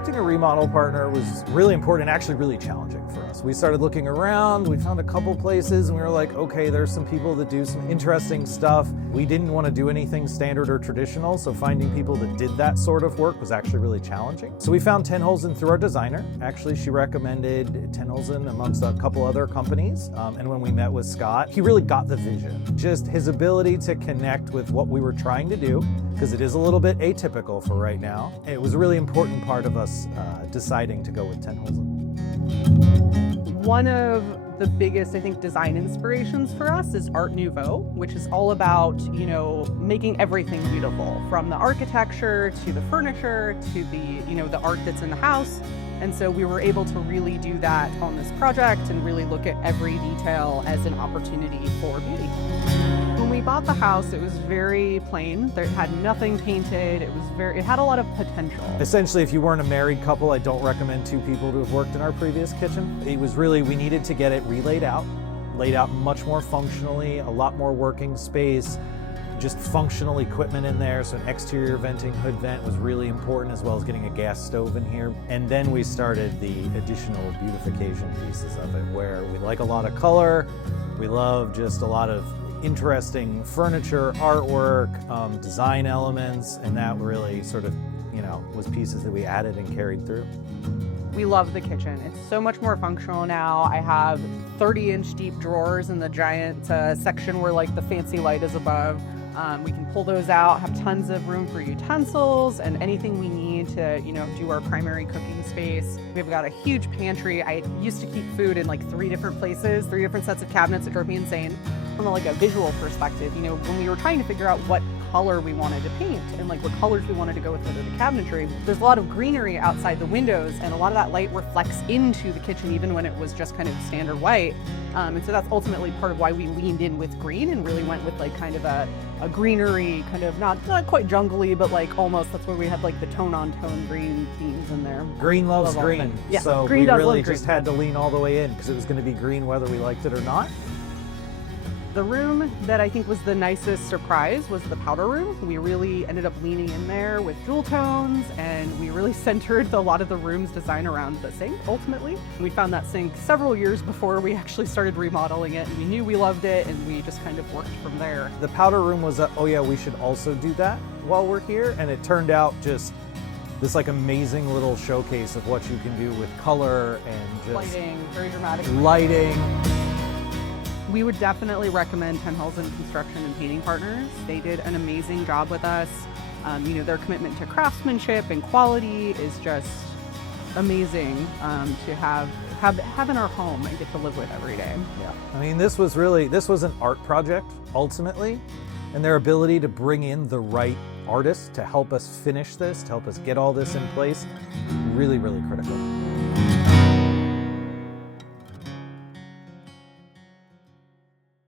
Selecting a remodel partner was really important and actually really challenging for us. We started looking around, we found a couple places, and we were like, okay, there's some people that do some interesting stuff. We didn't want to do anything standard or traditional, so finding people that did that sort of work was actually really challenging. So we found Tenhulzen through our designer. Actually, she recommended Tenhulzen amongst a couple other companies, and when we met with Scott, he really got the vision. Just his ability to connect with what we were trying to do, because it is a little bit atypical for right now. It was a really important part of us deciding to go with Tenhulzen. One of the biggest, I think, design inspirations for us is Art Nouveau, which is all about, making everything beautiful, from the architecture to the furniture to the, the art that's in the house. And so we were able to really do that on this project and really look at every detail as an opportunity for beauty. When we bought the house, it was very plain. It had nothing painted. It had a lot of potential. Essentially, if you weren't a married couple, I don't recommend two people to have worked in our previous kitchen. It was really, we needed to get it laid out much more functionally, a lot more working space, just functional equipment in there. So an exterior venting hood vent was really important, as well as getting a gas stove in here. And then we started the additional beautification pieces of it, where we like a lot of color. We love just a lot of interesting furniture, artwork, design elements, and that really sort of, was pieces that we added and carried through. We love the kitchen. It's so much more functional now. I have 30-inch deep drawers in the giant section where the fancy light is above. We can pull those out, have tons of room for utensils and anything we need to, do our primary cooking space. We've got a huge pantry. I used to keep food in 3 different places, 3 different sets of cabinets. It drove me insane. From a visual perspective, when we were trying to figure out what color we wanted to paint and what colors we wanted to go with for the cabinetry, there's a lot of greenery outside the windows, and a lot of that light reflects into the kitchen even when it was just kind of standard white. And so that's ultimately part of why we leaned in with green and really went with kind of a greenery, kind of not quite jungly, but almost, that's where we had the tone on tone green themes in there. Green loves green. Yeah, so green we does really love green. just had to lean all the way in because it was going to be green whether we liked it or not. The room that I think was the nicest surprise was the powder room. We really ended up leaning in there with jewel tones, and we really centered a lot of the room's design around the sink, ultimately. We found that sink several years before we actually started remodeling it, and we knew we loved it, and we just kind of worked from there. The powder room was oh yeah, we should also do that while we're here, and it turned out just this amazing little showcase of what you can do with color and just lighting, very dramatic lighting. We would definitely recommend Tenhulzen Construction and Painting Partners. They did an amazing job with us. Their commitment to craftsmanship and quality is just amazing to have in our home and get to live with every day. Yeah, I mean, this was an art project ultimately, and their ability to bring in the right artists to help us finish this, to help us get all this in place, really, really critical.